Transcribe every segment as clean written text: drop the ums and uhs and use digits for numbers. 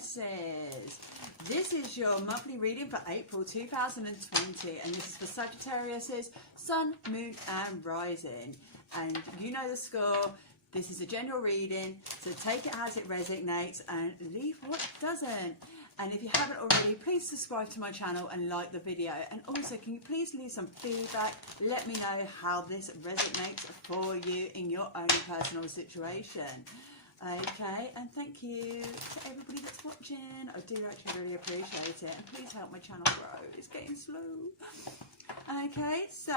Sagittariuses. This is your monthly reading for April 2020, and this is for Sagittariuses, Sun, Moon and Rising. And you know the score. This is a general reading, so take it as it resonates and leave what doesn't. And if you haven't already, please subscribe to my channel and like the video. And also, can you please leave some feedback? Let me know how this resonates for you in your own personal situation. Okay, and thank you to everybody that's watching. I do actually really appreciate it. And please help my channel grow. It's getting slow. Okay, so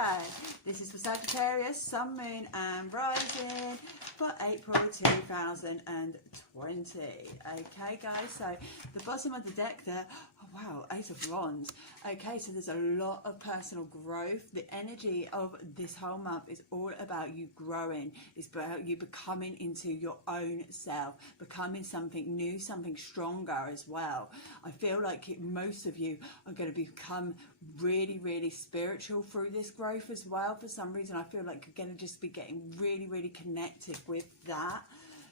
this is for Sagittarius, Sun, Moon and Rising for April 2020. Okay, guys, so the bottom of the deck there, oh wow, Ace of Wands. Okay, so there's a lot of personal growth. The energy of this whole month is all about you growing. It's about you becoming into your own self, becoming something new, something stronger as well. I feel like most of you are going to become really, really spiritual through this growth as well. For some reason, I feel like you're going to just be getting really, really connected with that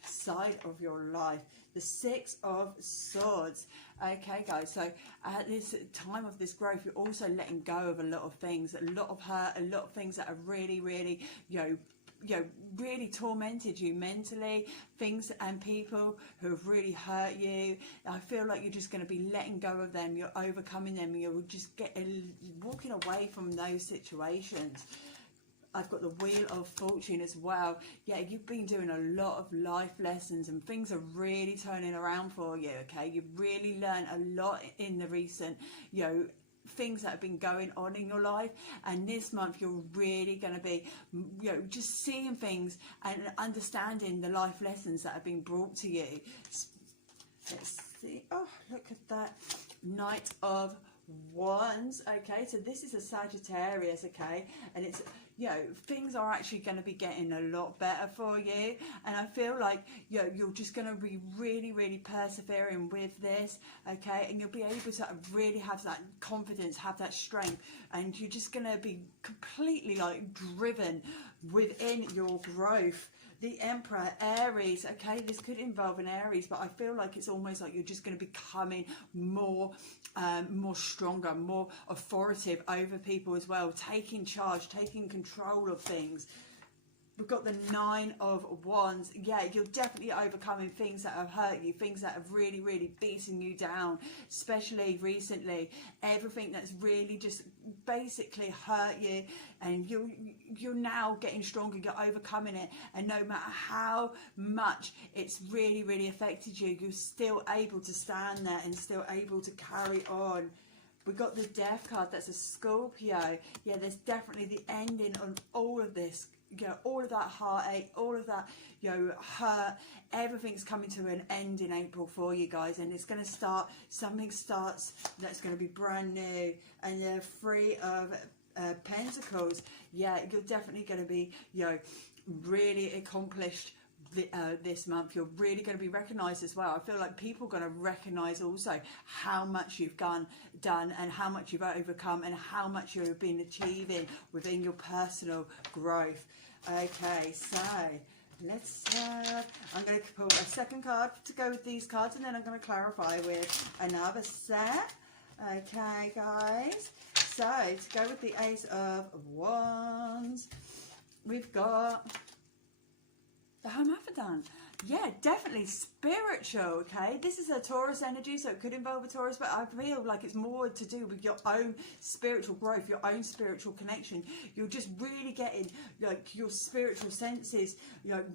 side of your life. The Six of Swords. Okay, guys, so at this time of this growth, you're also letting go of a lot of things, a lot of hurt, a lot of things that are really, really, really tormented you mentally, things and people who have really hurt you. I feel like you're just going to be letting go of them, you're overcoming them, you're just walking away from those situations. I've got the Wheel of Fortune as well. Yeah, you've been doing a lot of life lessons and things are really turning around for you, okay? You've really learned a lot in the recent, things that have been going on in your life, and this month you're really going to be just seeing things and understanding the life lessons that have been brought to you. Let's see. Oh, look at that Knight of Wands. Okay, so this is a Sagittarius, okay, and it's things are actually going to be getting a lot better for you, and I feel like you're just going to be really, really persevering with this, okay, and you'll be able to really have that confidence, have that strength, and you're just going to be completely driven within your growth. The Emperor, Aries, okay, this could involve an Aries, but I feel like it's almost like you're just going to be becoming more stronger, more authoritative over people as well, taking charge, taking control of things. We've got the Nine of Wands. Yeah, you're definitely overcoming things that have hurt you, things that have really, really beaten you down, especially recently. Everything that's really just basically hurt you, and you're now getting stronger, you're overcoming it, and no matter how much it's really, really affected you, you're still able to stand there and still able to carry on. We've got the Death card, that's a Scorpio. Yeah, there's definitely the ending on all of this. All of that heartache, all of that, hurt, everything's coming to an end in April for you guys, and it's going to start, something starts that's going to be brand new, and they're Three of Pentacles. Yeah, you're definitely going to be, really accomplished this month. You're really going to be recognized as well. I feel like people are going to recognize also how much you've done and how much you've overcome and how much you've been achieving within your personal growth. Okay, so let's I'm going to pull a second card to go with these cards, and then I'm going to clarify with another set. Okay, guys, so to go with the Ace of Wands, we've got the Hermaphrodite. Yeah, definitely spiritual, okay? This is a Taurus energy, so it could involve a Taurus, but I feel like it's more to do with your own spiritual growth, your own spiritual connection. You're just really getting your spiritual senses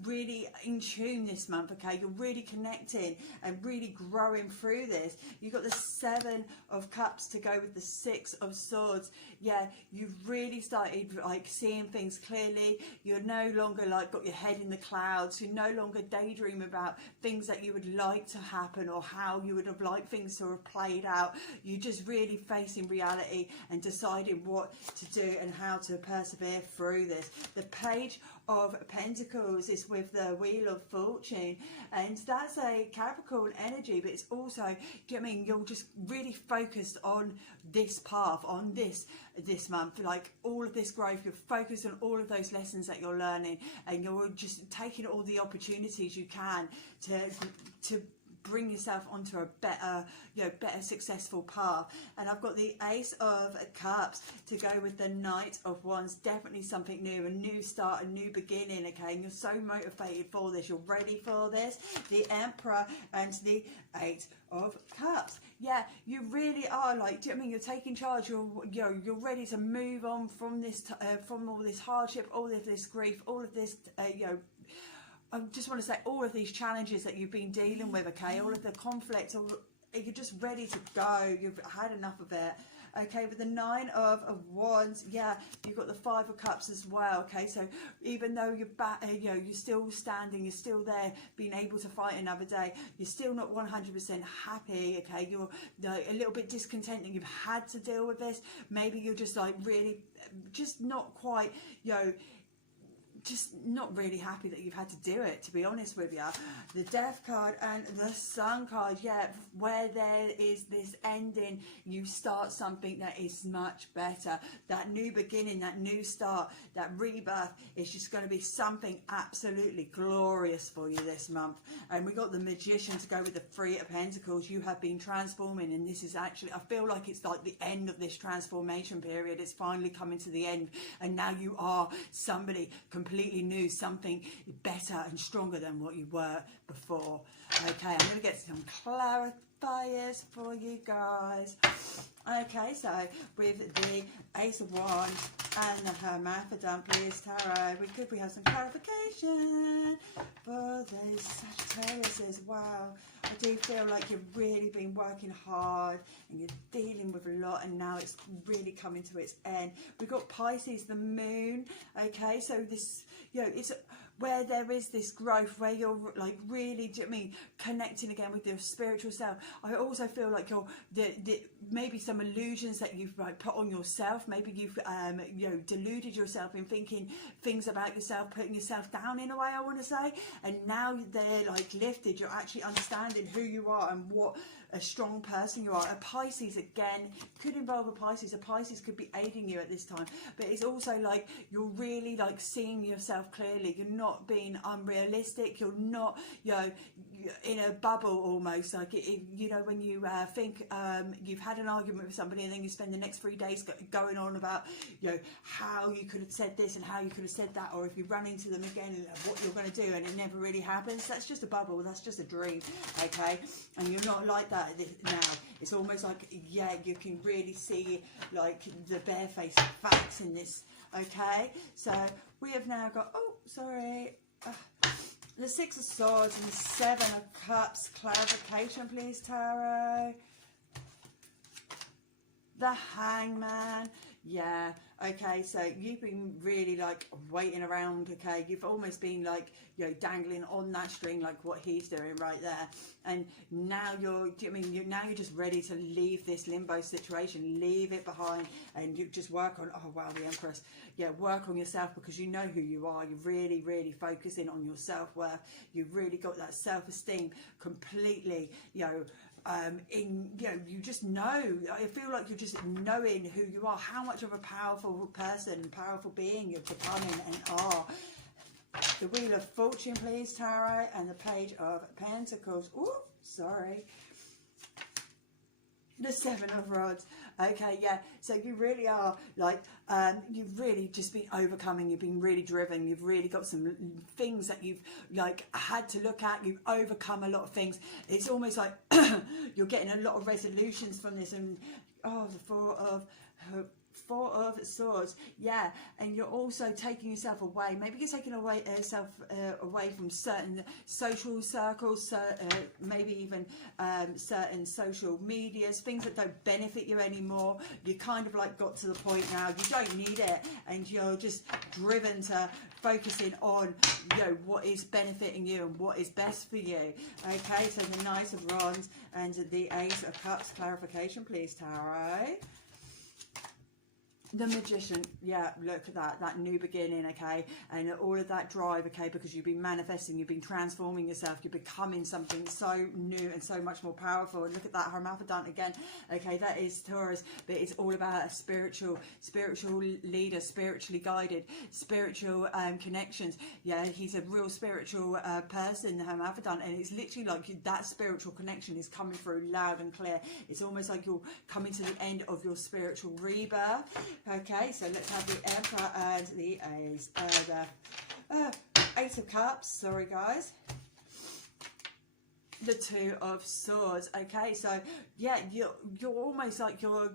really in tune this month, okay? You're really connecting and really growing through this. You've got the Seven of Cups to go with the Six of Swords. Yeah, you've really started seeing things clearly. You're no longer got your head in the clouds. You're no longer daydream about things that you would like to happen or how you would have liked things to have played out. You're just really facing reality and deciding what to do and how to persevere through this. The Page of Pentacles is with the Wheel of Fortune, and that's a Capricorn energy, but it's also, you're just really focused on this path, on this month, all of this growth. You're focused on all of those lessons that you're learning, and you're just taking all the opportunities you can to bring yourself onto a better, better successful path. And I've got the Ace of Cups to go with the Knight of Wands. Definitely something new, a new start, a new beginning, okay? And you're so motivated for this, you're ready for this. The Emperor and the Eight of Cups. Yeah, you really are, like, do you know what I mean? You're taking charge. You're ready to move on from this, from all this hardship, all of this grief, all of this, I just want to say, all of these challenges that you've been dealing with, okay? All of the conflict, you're just ready to go. You've had enough of it. Okay, with the Nine of Wands, yeah, you've got the Five of Cups as well. Okay, so even though you're back, you're still standing, you're still there, being able to fight another day, you're still not 100% happy. Okay, you're a little bit discontent that you've had to deal with this. Maybe you're just like really, just not quite, just not really happy that you've had to do it, to be honest with you. The Death card and the Sun card, yeah, where there is this ending, you start something that is much better. That new beginning, that new start, that rebirth is just going to be something absolutely glorious for you this month. And we got the Magician to go with the Three of Pentacles. You have been transforming, and this is actually, I feel like it's like the end of this transformation period. It's finally coming to the end, and now you are somebody completely new, something better and stronger than what you were before. Okay, I'm going to get some clarifiers for you guys. Okay, so with the Ace of Wands and the Hermaphrodite, please, Tarot, we have some clarification for those Sagittariuses. Wow, I do feel like you've really been working hard and you're dealing with a lot, and now it's really coming to its end. We've got Pisces, the Moon. Okay, so this, it's where there is this growth, where you're like really, do you know what I mean, connecting again with your spiritual self. I also feel like you're maybe some illusions that you've like put on yourself. Maybe you've deluded yourself in thinking things about yourself, putting yourself down in a way, I want to say. And now they're like lifted. You're actually understanding who you are and what a strong person you are. A Pisces, again, could involve a Pisces. A Pisces could be aiding you at this time, but it's also like you're really like seeing yourself clearly. You're not being unrealistic. You're not, in a bubble almost. Like when you think you've had an argument with somebody, and then you spend the next 3 days going on about how you could have said this and how you could have said that, or if you run into them again, what you're going to do, and it never really happens. That's just a bubble. That's just a dream. Okay, and you're not like that now. It's almost like, you can really see like the barefaced facts in this. Okay, so we have now got the Six of Swords and the Seven of Cups. Clarification, please, Tarot. The Hangman. Yeah, okay, so you've been really like waiting around. Okay, you've almost been like dangling on that string, like what he's doing right there. And now you're just ready to leave this limbo situation, leave it behind, and you just work on, oh wow, the Empress. Yeah, work on yourself, because you know who you are. You're really, really focusing on your self-worth. You've really got that self-esteem completely, you just know. I feel like you're just knowing who you are, how much of a powerful person, powerful being you're becoming and are. The Wheel of Fortune, please, Tarot, and the Page of Pentacles. Oh, sorry. The Seven of Rods. Okay, yeah, so you really are like, you've really just been overcoming. You've been really driven. You've really got some things that you've like had to look at. You've overcome a lot of things. It's almost like you're getting a lot of resolutions from this. And the Four of Swords, yeah, and you're also taking yourself away. Maybe you're taking yourself away from certain social circles, maybe even certain social medias, things that don't benefit you anymore. You kind of like got to the point now you don't need it, and you're just driven to focusing on what is benefiting you and what is best for you. Okay, so the Knight of Wands and the Ace of Cups. Clarification, please, Tarot. The Magician, yeah, look at that new beginning, okay, and all of that drive, okay, because you've been manifesting, you've been transforming yourself, you're becoming something so new and so much more powerful. And look at that Hermaphrodite again, okay, that is Taurus, but it's all about a spiritual leader, spiritually guided, spiritual connections. Yeah, he's a real spiritual person, the Hermaphrodite, and it's literally like that spiritual connection is coming through loud and clear. It's almost like you're coming to the end of your spiritual rebirth. Okay, so let's have the Emperor and the Ace of Cups. Sorry, guys. The Two of Swords. Okay, so yeah, you're almost like you're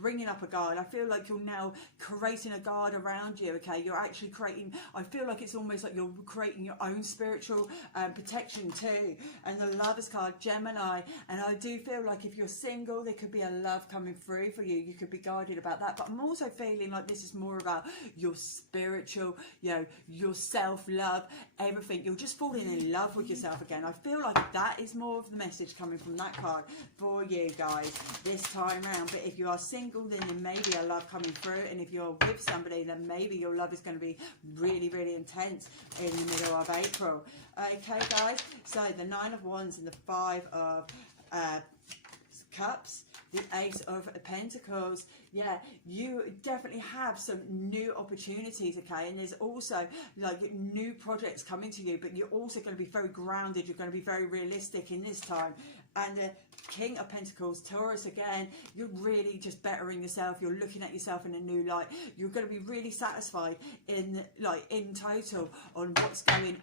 bringing up a guard. I feel like you're now creating a guard around you. Okay, you're actually creating, I feel like it's almost like you're creating your own spiritual protection too. And the Lovers card, Gemini, and I do feel like if you're single, there could be a love coming through for you. You could be guarded about that, but I'm also feeling like this is more about your spiritual, you know, your self-love, everything. You're just falling in love with yourself again. I feel like that is more of the message coming from that card for you guys this time around. But if you are single, then there may be a love coming through, and if you're with somebody, then maybe your love is going to be really, really intense in the middle of April. Okay, guys, so the Nine of Wands and the Five of Cups, the Ace of Pentacles. Yeah, you definitely have some new opportunities, okay, and there's also like new projects coming to you, but you're also going to be very grounded, you're going to be very realistic in this time. And the King of Pentacles, Taurus again, you're really just bettering yourself, you're looking at yourself in a new light, you're going to be really satisfied in total on what's going,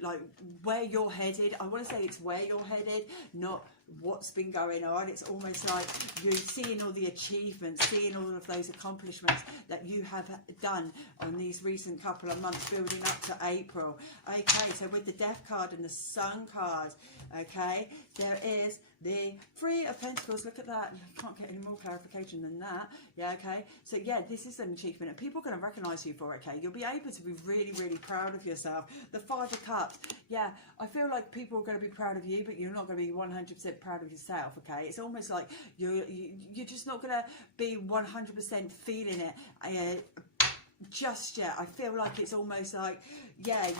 like where you're headed. I want to say it's where you're headed, not what's been going on. It's almost like you're seeing all the achievements, seeing all of those accomplishments that you have done on these recent couple of months building up to April. Okay, so with the Death card and the Sun card, okay, there is the Three of Pentacles. Look at that. You can't get any more clarification than that. Yeah, okay. So yeah, this is an achievement and people are going to recognize you for it, okay? You'll be able to be really, really proud of yourself. The Five of Cups. Yeah, I feel like people are going to be proud of you, but you're not going to be 100% proud of yourself, okay? It's almost like you're just not going to be 100% feeling it just yet. I feel like it's almost like, yeah,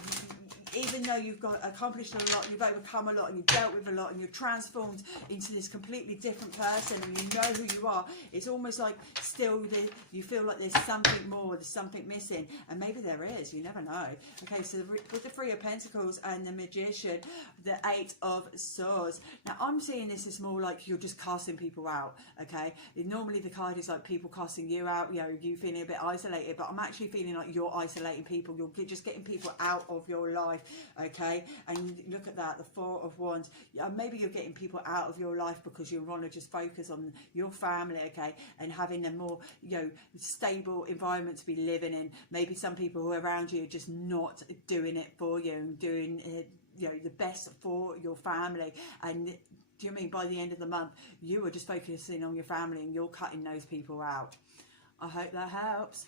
even though you've accomplished a lot, you've overcome a lot, and you've dealt with a lot, and you're transformed into this completely different person, and you know who you are, it's almost like still you feel like there's something more, there's something missing, and maybe there is, you never know. Okay, so with the Three of Pentacles and the Magician, the Eight of Swords. Now I'm seeing this as more like you're just casting people out, okay? Normally the card is like people casting you out, you know, you feeling a bit isolated, but I'm actually feeling like you're isolating people, you're just getting people out of your life. Okay, and look at that, the Four of Wands. Maybe you're getting people out of your life because you want to just focus on your family, okay, and having a more, you know, stable environment to be living in. Maybe some people who are around you are just not doing it for you and doing it, you know, the best for your family. And do you mean by the end of the month you are just focusing on your family and you're cutting those people out? I hope that helps.